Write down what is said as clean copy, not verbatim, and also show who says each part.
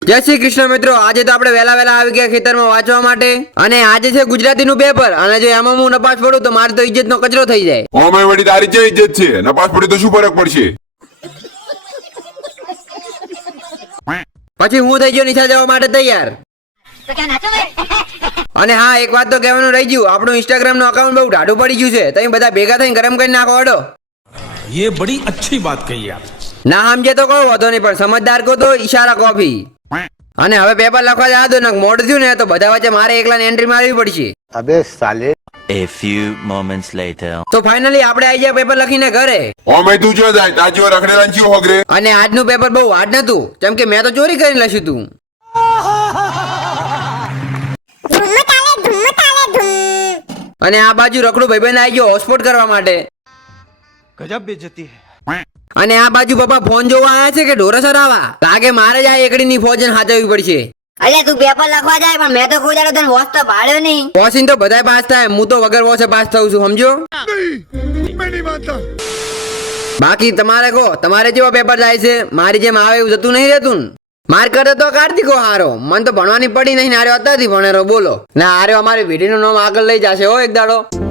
Speaker 1: જય શ્રી કૃષ્ણ મિત્રો, આજે તો આપણે વહેલા આવી ગયા ખેતરમાં વાંચવા માટે અને આજે છે ગુજરાતીનું પેપર અને જો એમાં હું નપાસ પડું તો મારી તો ઇજ્જતનો કચરો થઈ જાય.
Speaker 2: ઓમે વડી તારી જે ઇજ્જત છે, નપાસ પડી તો શું ફરક પડશે?
Speaker 1: પછી હું થઈ ગયો નિશા જવા માટે તૈયાર. અને હા, એક વાત તો કહેવાનું રહી ગયું, આપણું ઇન્સ્ટાગ્રામ નું અકાઉન્ટ બહુ ઢાઢું પડી ગયું છે. તમે બધા ભેગા થઈને ગરમ કરી નાખો. અડો,
Speaker 3: ये बड़ी अच्छी बात कही आप.
Speaker 1: ના સમજે તો કહો વાંધો નહીં, પણ સમજદાર કહો તો ઈશારા કોફી. અને હવે પેપર લખવા જવા દો ને, મોડું થયું ને તો બધા વચ્ચે મારે એકલાને એન્ટ્રી મારવી પડશે.
Speaker 4: अबे साले.
Speaker 5: A few moments later.
Speaker 1: તો ફાઇનલી આપણે આવી ગયા પેપર લખીને ઘરે.
Speaker 2: ઓમે તું જો જાય તાજીઓ રખડેલા ચીઓ હોગરે.
Speaker 1: અને આજનું પેપર બહુ હાર્ડ નતું, કેમ કે મેં તો ચોરી કરીને લખ્યું તું. અને આ બાજુ રખડું ભાઈબંધ આવી ગયો હોટસ્પોટ કરવા માટે.
Speaker 4: गजब बेइज्जती है.
Speaker 1: અને આ બાજુ પપ્પા ફોન જોવા આવ્યા છે કે ઢોરા સરાવા? લાગે મારે જ આ એકડીની ફોજન હાચવવી પડશે.
Speaker 6: અલ્યા તું પેપર લખવા જાય પણ મેં તો કોઈ દાડો તને વોચ તો પાડ્યો નહીં.
Speaker 1: વોશિંગ તો બધાય પાસ થાય, હું તો વગર વોશે પાસ થઉં છું, સમજો? બાકી તમારે કહો, તમારે જેવા પેપર જાય છે? મારી જેમ આવે એવું જતું નહીં રહેતું ને? માર કરતો તો કાર્તિકો હારો, મને તો ભણવાની પડી નહીં ને આર્યો અત્યારથી ભણેરો. બોલો ના, આર્યો અમારી પેઢીનું નામ આગળ લઈ જશે હો એક દાડો.